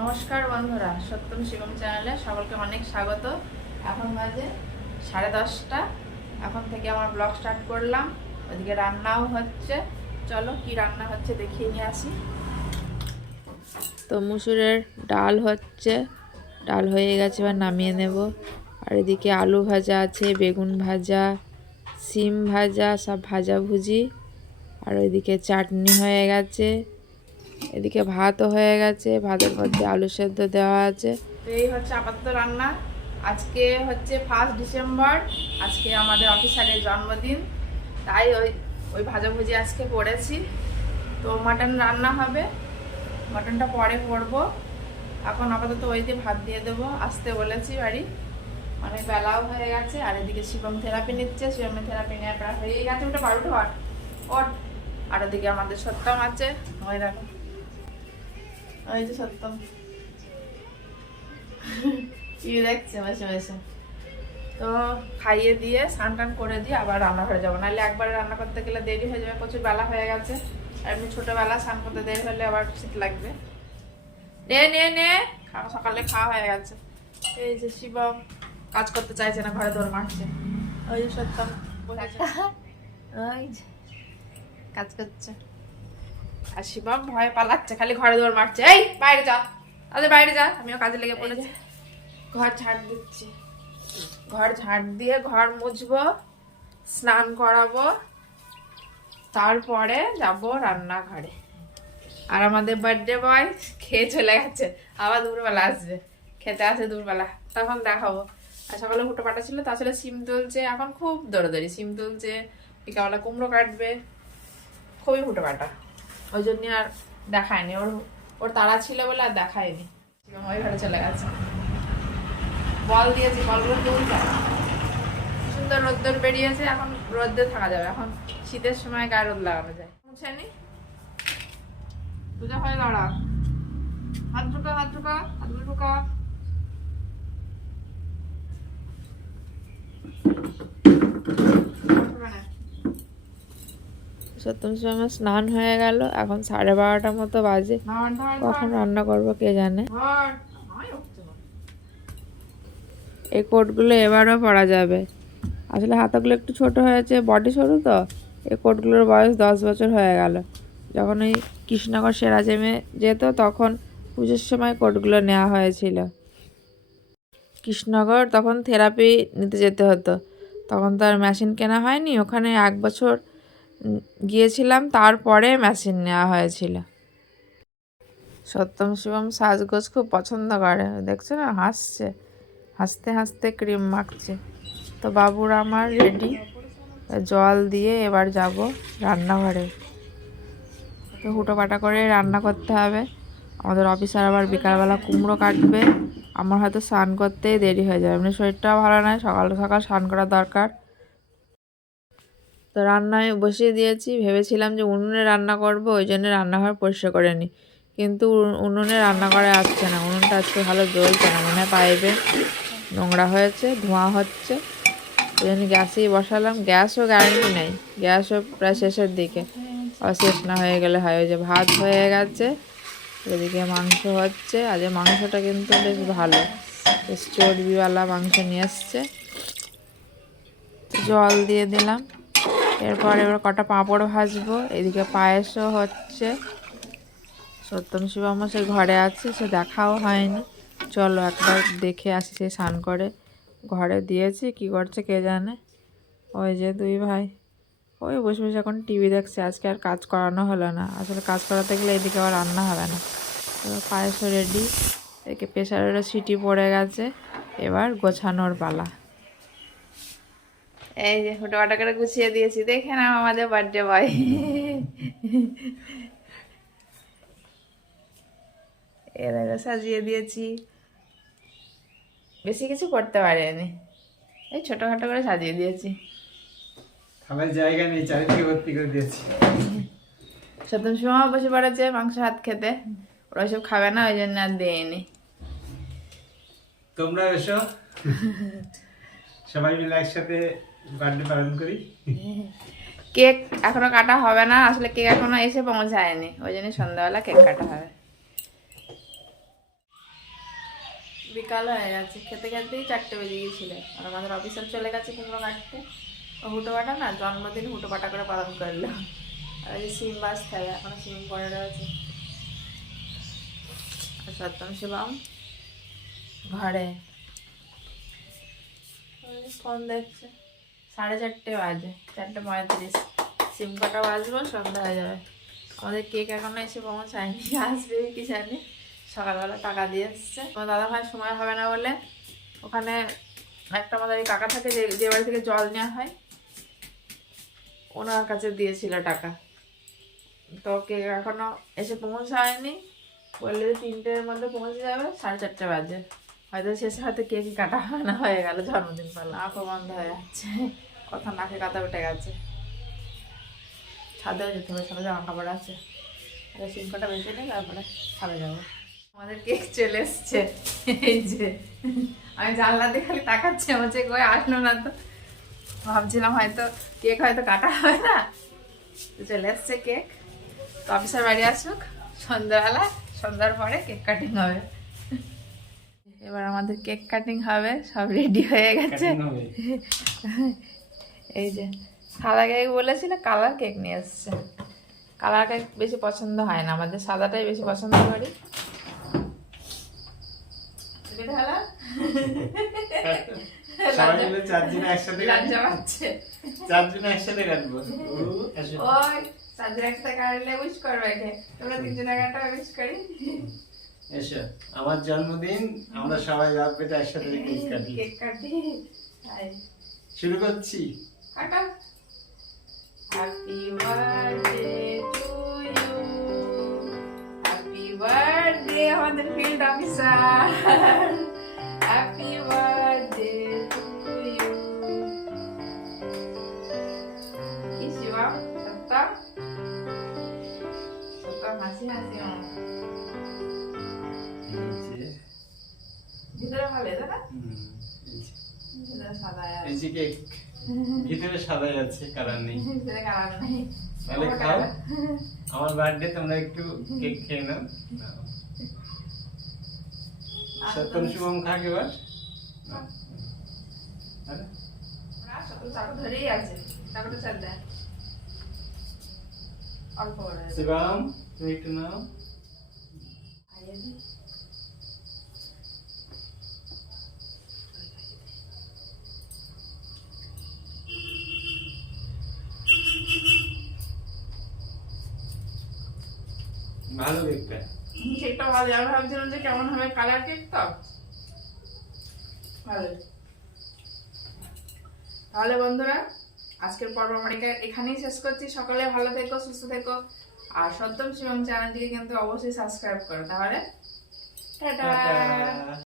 নমস্কার বন্ধুরা, সত্যম শিবম চ্যানেলে সকলকে অনেক স্বাগত। এখন বাজে সাড়ে দশটা। এখন থেকে আমার ব্লগ স্টার্ট করলাম। ওদিকে রান্নাও হচ্ছে। চলো কি রান্না হচ্ছে দেখিয়ে নিয়ে আসি। তো মুসুরের ডাল হচ্ছে। ডাল হয়ে গেছে, এবার নামিয়ে নেব। আর এদিকে আলু ভাজা আছে, বেগুন ভাজা, সিম ভাজা, সব ভাজা ভুজি। আর ওইদিকে চাটনি হয়ে গেছে। এদিকে ভাতও হয়ে গেছে, ভাতের মধ্যে আলু সেদ্ধ দেওয়া আছে। এই হচ্ছে আপাতত রান্না। আজকে হচ্ছে ফার্স্ট ডিসেম্বর আজকে আমাদের অফিসারের জন্মদিন। তাই ওই ওই ভাজাভুজি আজকে করেছি। তো মাটন রান্না হবে মাটনটা পরে করব। এখন আপাতত ওই দিয়ে ভাত দিয়ে দেবো। আসতে বলেছি বাড়ি। অনেক বেলাও হয়ে গেছে, আর এদিকে শিবম থেরাপি নিচ্ছে। শিবমের থেরাপি নেওয়া প্রায় হয়ে গেছে। ওটা বারোটা ওট আর ওদিকে আমাদের সত্যম আছে দেখো ওই যে সত্যম টিভি দেখছে বসে বসে তো খাইয়ে দিয়ে, স্নান টান করে দিয়ে আবার রান্না ঘরে যাব। নাহলে একবারে রান্না করতে গেলে দেরি হয়ে যাবে, প্রচুর বেলা হয়ে গেছে। আর এমনি ছোটোবেলা স্নান করতে দেরি হলে আবার শীত লাগবে। নে নে নে। খাওয়া, সকালে খাওয়া হয়ে গেছে। এই যে শিবম কাজ করতে চাইছে না, ঘরে দৌড় মারছে। ওই যে সত্যম কাজ করছে। আর শিবম ভয় পালাচ্ছে খালি ঘরে দৌড় মারছে। এই বাইরে যা। তাদের বাইরে যা আমিও কাজে লেগে পড়েছি। ঘর ঝাড় দিচ্ছি। ঘর ঝাড় দিয়ে ঘর মুছবো স্নান করাবো তারপরে যাব রান্নাঘরে। আর আমাদের বার্থডে বয় খেয়ে চলে গেছে আবার দুপুরবেলা আসবে। খেতে আসে দুপুরবেলা তখন দেখাবো। আর সকালে হুটো পাটা ছিল তাছাড়া সিম তুলছে এখন খুব দৌড়াদৌড়ি। সিম তুলছে বিকালবেলা কুমড়ো কাটবে খুবই হুটো পাটা। ওই জন্য আর দেখায়নি। ওর ওর তাড়া ছিল বলে আর দেখায়নি। ওই ঘরে চলে গেছে। বল দিয়েছি, বলগুলো সুন্দর রোদ্দুর বেরিয়েছে, এখন রোদ্দে থাকা যাবে। এখন শীতের সময় গায়ে রোদ লাগানো যায়। মুছেনি? পূজা হয়ে দাঁড়া হাত ঢুকা হাত ঢুকা হাতগুলো ঢুকা। সত্যম সময় স্নান হয়ে গেল। এখন সাড়ে বারোটার মতো বাজে। কখন রান্না করব কে জানে? এই কোটগুলো এবারও পরা যাবে। আসলে হাতাগুলো একটু ছোট হয়েছে বডি সরু তো। এই কোটগুলোর বয়স দশ বছর হয়ে গেল। যখন ওই কৃষ্ণনগর সেরাজেমে যেত তখন পুজোর সময় কোটগুলো নেওয়া হয়েছিল। কৃষ্ণনগর তখন থেরাপি নিতে যেতে হতো। তখন তো আর মেশিন কেনা হয়নি। ওখানে এক বছর গিয়েছিলাম, তারপরে মেশিন নেওয়া হয়েছিল। সত্যম শিবম সাজগোজ খুব পছন্দ করে, দেখছ না? হাসছে। হাসতে হাসতে ক্রিম মাখছে। তো বাবুর আমার রেডি জল দিয়ে এবার যাব রান্নাঘরে। তো হুটো পাটা করে রান্না করতে হবে। আমাদের অফিসার আবার বিকালবেলা কুমড়ো কাটবে। আমার হয়তো স্নান করতেই দেরি হয়ে যাবে। এমনি শরীরটাও ভালো নয়, সকাল সকাল স্নান করা দরকার। তো রান্নায় বসিয়ে দিয়েছি। ভেবেছিলাম যে উনুনে রান্না করব, ওই জন্য রান্নাঘর পরিষ্কার করে নিই কিন্তু উনুনে রান্না করে আসছে না। উনুনটা আজকে ভালো জ্বলছে না। মনে হয় পাইপে নোংরা হয়েছে, ধোঁয়া হচ্ছে। ওই জন্য গ্যাসেই বসালাম। গ্যাসও গ্যারান্টি নেই। গ্যাসও প্রায় শেষের দিকে। আর শেষ না হয়ে গেলে হয়। ওই যে ভাত হয়ে গেছে, এদিকে মাংস হচ্ছে। আজ এ মাংসটা কিন্তু বেশ ভালো। বেশ চর্বিওয়ালা মাংস নিয়ে এসছে। জল দিয়ে দিলাম। এরপর এবার কটা পাঁপড় ভাজবো। এদিকে পায়েসও হচ্ছে। সত্যম শিবম সে ঘরে আছে, সে দেখাও হয়নি। চলো একবার দেখে আসি সে স্নান করে। ঘরে দিয়েছি, কি করছে কে জানে? ওই যে দুই ভাই। ওই বসে বসে এখন টিভি দেখছে, আজকে আর কাজ করানো হলো না। আসলে কাজ করাতে গেলে এদিকে আবার রান্না হবে না। এবার পায়েসও রেডি এদিকে প্রেশারেরও সিটি পড়ে গেছে। এবার গোছানোর পালা। এই যে ফটোটা করে গুছিয়ে দিয়েছি। দেখে নাও আমাদের বার্থডে বয় এর আগে সাজিয়ে দিয়েছি। বেশি কিছু করতে পারিনি। এই ছোটোখাটো করে সাজিয়ে দিয়েছি। খাবার জায়গা নেই চারিদিকে ভর্তি করে দিয়েছি। সপ্তম সময় বসে পড়েছে মাংস হাত খেতে। ওরা সব খাবে না ওই জন্য আর দেয়নি। তোমরা এসো। সবাই মিলে একসাথে বার্থডে পালন করি? কেক এখনও কাটা হবে না আসলে কেক এখনও এসে পৌঁছায়নি ওই জন্য সন্ধ্যাবেলা কেক কাটা হবে। বিকাল হয়ে গেছে খেতে খেতেই চারটে বেজে গিয়েছিল আর আমাদের অফিসার চলে গেছে কুমড়ো কাটতে। হুটো পাটা না জন্মদিন হুটো পাটা করে পালন করল। আর এই সিম বাস খেলে এখনও সিম পড়ে রয়েছে। আর সত্যম শিবম ঘরে। ফোন দেখছে। সাড়ে চারটে বাজে, চারটে পঁয়ত্রিশ। সিম কটা বাজবো সন্ধ্যা হয়ে যাবে। আমাদের কেক এখনও এসে পৌঁছায়নি, আসবে কি জানি। সকালবেলা টাকা দিয়ে এসছে। আমার দাদা ভাই সময় হবে না বলে ওখানে একটা আমাদের কাকা থাকে যে যে বাড়ি থেকে জল নেওয়া হয়, ওনার কাছে দিয়েছিল টাকা। তো কেক এখনও এসে পৌঁছায়নি, বললে যে তিনটের মধ্যে পৌঁছে যাবে, সাড়ে চারটে বাজে। হয়তো শেষে হয়তো কেকই কাটা হয় না, হয়ে গেল জন্মদিন পালা। আঁকো হয়ে যাচ্ছে। কথা নাকে কাদা উঠে গেছে। ছাদে যেতে হবে ছাদে জামা কাপড় আছে। কটা বেঁচে নিই তারপরে ছাদে যাব। আমাদের কেক চলে এসছে। এই যে আমি জানলা দিয়ে খালি তাকাচ্ছি আমার যে কই আসলো না তো। ভাবছিলাম হয়তো কেক হয়তো কাটা হবে না। তো চলে এসছে কেক। তো অফিসার বাড়ি আসুক সন্ধ্যাবেলা সন্ধ্যার পরে কেক কাটিং হবে। এবার আমাদের কেক কাটিং হবে সব রেডি হয়ে গেছে। এই যে সাদা কেক বলেছি না কালার কেক নিয়ে এসছে। কালার কেক বেশি পছন্দ হয় না আমাদের সাদাটাই বেশি পছন্দ করি। এসো আমার জন্মদিন আমরা সবাই একসাথে কেক কাটি। শুরু করছি। কাটা happy birthday to you happy birthday আমাদের field officer happy birthday to you কি শিবা সত্য সত্য হাসি হাসি আমার। এই যে, ভিতরে ভালো এটা না হুম, এই যে। ভিতরে সাদা আর এই যে কেক ভিতরে সাদাই আছে কালার নেই। তাহলে খাও। আমার বার্থডে তোমরা একটু কেক খেয়ে নাও। নাও। সত্যম শুভম খাক এবার। নাও। আরে, সত্য চাকু ধরেই আছে চাকুটা চাল দেয় অল্প করে দেয়। শিবম তুমি একটু নাও খাইয়ে দিই। ভালো দেখতে। কেকটা ভালো। আমি ভাবছিলাম যে কেমন হবে কালার কেকটা? ভালো। তাহলে বন্ধুরা আজকের পর্ব আমরা এখানেই শেষ করছি। সকালে ভালো থেকো সুস্থ থেকো। আর সত্যম শিবম চ্যানেলটিকে কিন্তু অবশ্যই সাবস্ক্রাইব করো। তাহলে? টাটা। টাটা।